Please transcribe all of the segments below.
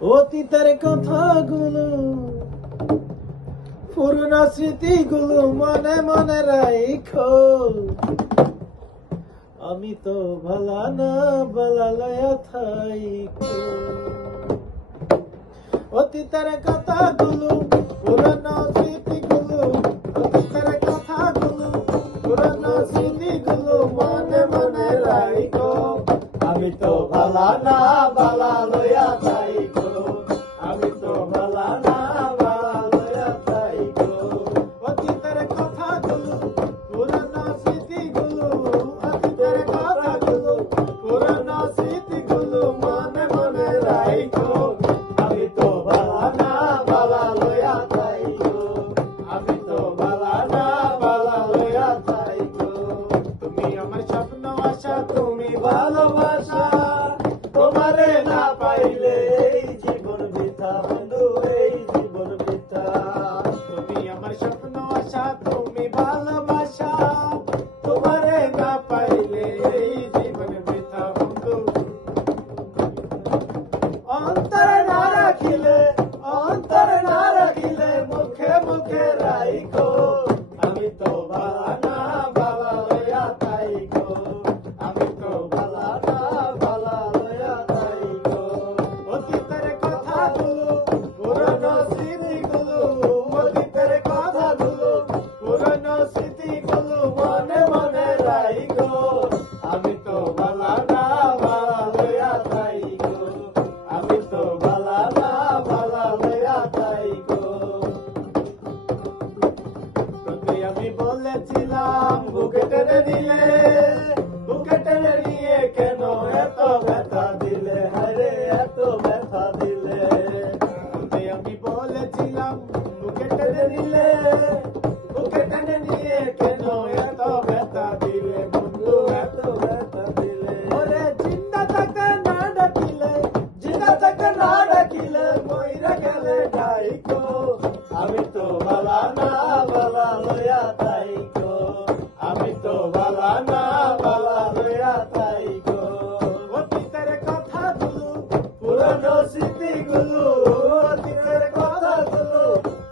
অতীতের কথাগুলো, পুরনো স্মৃতিগুলো মনে মনে রাখো। আমি তো ভালা না বালা লয়া থাইকো। অতীতের কথাগুলো, পুরনো স্মৃতিগুলো, অতীতের কথাগুলো, পুরনো স্মৃতিগুলো মনে মনে রাখো। আমি তো ভালা না বালা লয়া থাইকো। আমি তো ভালা না বালা লয়া থাইকো। অতীতের কথাগুলো, পুরনো স্মৃতিগুলো, অতীতের কথাগুলো, পুরনো স্মৃতিগুলো মনে মনে রাখো। আমি তো ভালা না বালা লয়া থাইকো। আমি তো ভালা না বালা লয়া থাইকো। তুমি আমার স্বপ্ন আশা, তুমি ভালোবাসা, তোমারে না পাইলে এই জীবন বৃথা বন্ধু, এই জীবন বৃথা। তুমি আমার স্বপ্ন আশা, তুমি ভালোবাসা, তোমারে না পাইলে এই জীবন বৃথা বন্ধু। অন্তরে না রাখিলে, অন্তরে না রাখিলে মুখে মুখে রাইখো। আমি তো ভালা না বালা লয়া থাইকো। আমি তো ভালা না বালা লয়া থাইকো। অতীতের কথাগুলো, পুরনো স্মৃতিগুলো, অতীতের কথাগুলো, পুরনো স্মৃতিগুলো মনে মনে রাইখো। আমি তো ভালা না বালা লয়া থাইকো। আমি তো ভালা না বালা লয়া থাইকো। তোকে আমি বলেছিলাম বুকে টেনে নিলে, বুকে টেনে নিয়ে কেন এত ব্যথা দিলে, হায়রে এত ব্যথা দিলে। তোকে আমি বলেছিলাম বুকে টেনে নিলে, বুকে টেনে নিয়ে কেন এত ব্যথা দিলে বন্ধু, এত ব্যথা দিলে। ওরে জিন্দা থাকতে না ডাকিলে, জিন্দা থাকতে না ডাকিলে মইরা গেলে ডাইকো। আমি তো ভালা না বালা লয়া থাইকো। আমি তো ভালা না বালা লয়া থাইকো। অতীতের কথাগুলো, পুরনো স্মৃতিগুলো, অতীতের কথাগুলো,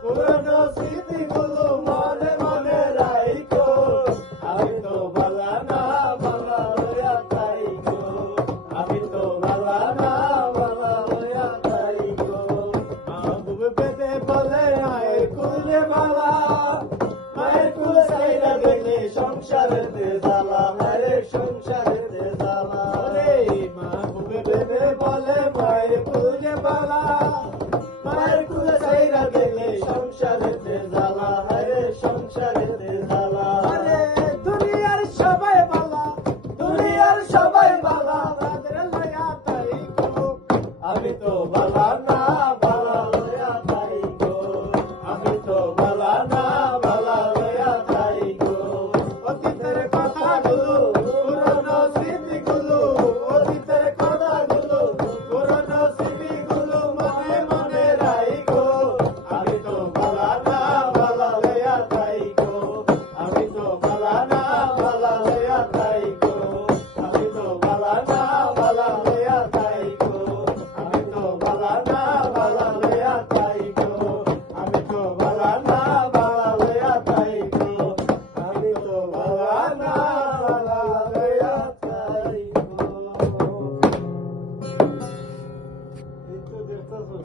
পুরনো স্মৃতিগুলো মনে মনে রাইখো। আমি তো ভালা না বালা লয়া থাইকো। আমি তো ভালা না বালা লয়া থাইকো। মাহবুব বেদে বলে মায়ের কুলে বালা, মায়ের কুলে সাইরা গেলে সংসারেতে জ্বালা, মায়ের সংসারেতে জ্বালা। রে মাহবুব বেদে বলে মায়ের কুলে বালা, মায়ের কুলে সাইরা গেলে সংসারেতে জ্বালা, হায়রে সংসারেতে জ্বালা। আরে দুনিয়ার সবাই বালা, দুনিয়ার সবাই বালা, তাদের লয়া থাইকো। আমি তো ভালা না বালা লয়া থাইকো। আমি তো ভালা না বালা লয়া থাইকো। অতীতের কথাগুলো, পুরনো স্মৃতিগুলো, অতীতের কথাগুলো, পুরনো স্মৃতিগুলো মনে মনে রাইখো। আমি তো ভালা না বালা লয়া থাইকো। আমি তো ভালা না বালা লয়া থাইকো। আমি তো ভালা না বালা লয়া থাইকো। আমি তো ভালা না বালা লয়া থাইকো। আমি তো ভালা না বালা লয়া থাইকো। আমি তো ভালা না বালা লয়া থাইকো। এই তো দেখতেছো।